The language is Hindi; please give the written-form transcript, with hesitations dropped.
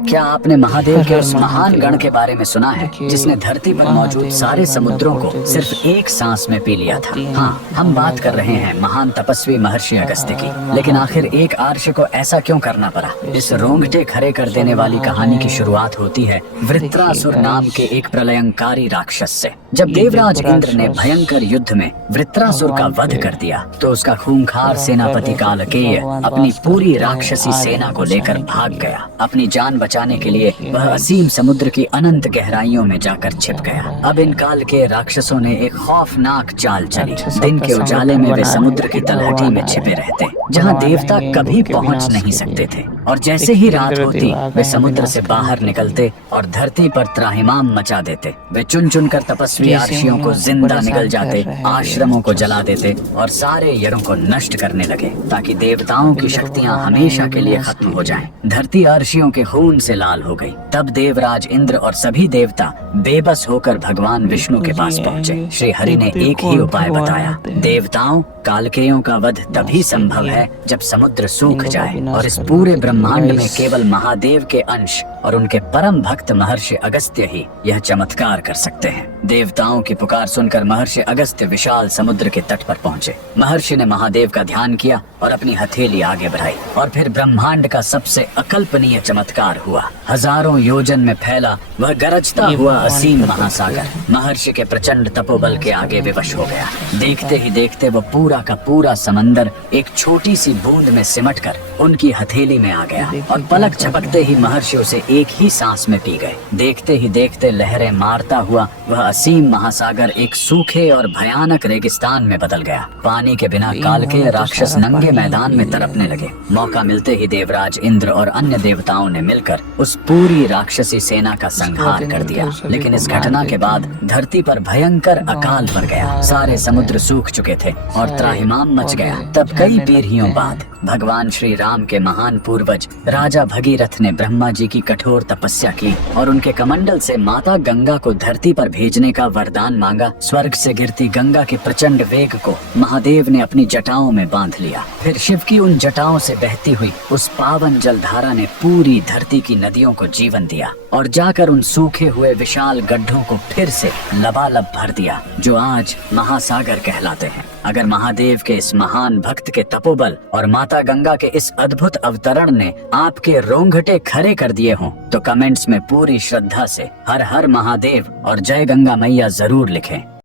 क्या आपने महादेव के उस महान गण के बारे में सुना है जिसने धरती पर मौजूद सारे समुद्रों को सिर्फ एक सांस में पी लिया था? हाँ, हम बात कर रहे हैं महान तपस्वी महर्षि अगस्त्य की। लेकिन आखिर एक आर्ष को ऐसा क्यों करना पड़ा? इस रोंगटे खड़े कर देने वाली कहानी की शुरुआत होती है वृत्रासुर नाम के एक प्रलयंकारी राक्षस से। जब देवराज इंद्र ने भयंकर युद्ध में वृत्रासुर का वध कर दिया तो उसका खूंखार सेनापति कालकेय अपनी पूरी राक्षसी सेना को लेकर भाग गया। अपनी जान बचाने के लिए वह असीम समुद्र की अनंत गहराइयों में जाकर छिप गया। अब इन काल के राक्षसों ने एक खौफनाक चाल चली। दिन के उजाले में वे समुद्र की तलहटी में छिपे रहते, जहां देवता कभी पहुंच नहीं सकते थे। और जैसे ही रात होती वे समुद्र से बाहर निकलते और धरती पर त्राहिमाम मचा देते। वे चुन चुन कर तपस्वी आर्षियों को जिंदा निगल जाते, आश्रमों को जला देते और सारे यरों को नष्ट करने लगे ताकि देवताओं की शक्तियां हमेशा के लिए खत्म हो जाएं। धरती आर्षियों के खून से लाल हो गई। तब देवराज इंद्र और सभी देवता बेबस होकर भगवान विष्णु के पास पहुँचे। श्री हरि ने एक ही उपाय बताया, देवताओं, कालकेयों का वध तभी संभव है जब समुद्र सूख जाए और इस पूरे ब्रह्मांड में केवल महादेव के अंश और उनके परम भक्त महर्षि अगस्त्य ही यह चमत्कार कर सकते हैं। देवताओं की पुकार सुनकर महर्षि अगस्त्य विशाल समुद्र के तट पर पहुंचे। महर्षि ने महादेव का ध्यान किया और अपनी हथेली आगे बढ़ाई और फिर ब्रह्मांड का सबसे अकल्पनीय चमत्कार हुआ। हजारों योजन में फैला वह गरजता हुआ असीम महासागर महर्षि के प्रचंड तपोबल के आगे विवश हो गया। देखते ही देखते वो पूरा का पूरा समंदर एक छोटी सी बूंद में सिमटकर उनकी हथेली में आ गया और पलक झपकते ही महर्षि उसे एक ही सांस में पी गए। देखते ही देखते लहरें मारता हुआ वह असीम महासागर एक सूखे और भयानक रेगिस्तान में बदल गया। पानी के बिना काल के राक्षस नंगे मैदान में तड़पने लगे। मौका मिलते ही देवराज इंद्र और अन्य देवताओं ने मिलकर उस पूरी राक्षसी सेना का संहार कर दिया। लेकिन इस घटना के बाद धरती पर भयंकर अकाल पड़ गया। सारे समुद्र सूख चुके थे और त्राहिमाम मच गया। तब कई पीढ़ियों बाद भगवान श्री राम के महान पूर्वज राजा भगीरथ ने ब्रह्मा जी की कठोर तपस्या की और उनके कमंडल से माता गंगा को धरती पर भेजने का वरदान मांगा। स्वर्ग से गिरती गंगा के प्रचंड वेग को महादेव ने अपनी जटाओं में बांध लिया। फिर शिव की उन जटाओं से बहती हुई उस पावन जलधारा ने पूरी धरती की नदियों को जीवन दिया और जाकर उन सूखे हुए विशाल गड्ढों को फिर से लबालब भर दिया, जो आज महासागर कहलाते हैं। अगर महादेव के इस महान भक्त के तपोबल और माता गंगा के इस अद्भुत अवतरण ने आपके रोंगटे खड़े कर दिए हों तो कमेंट्स में पूरी श्रद्धा से हर हर महादेव और जय गंगा मैया जरूर लिखें।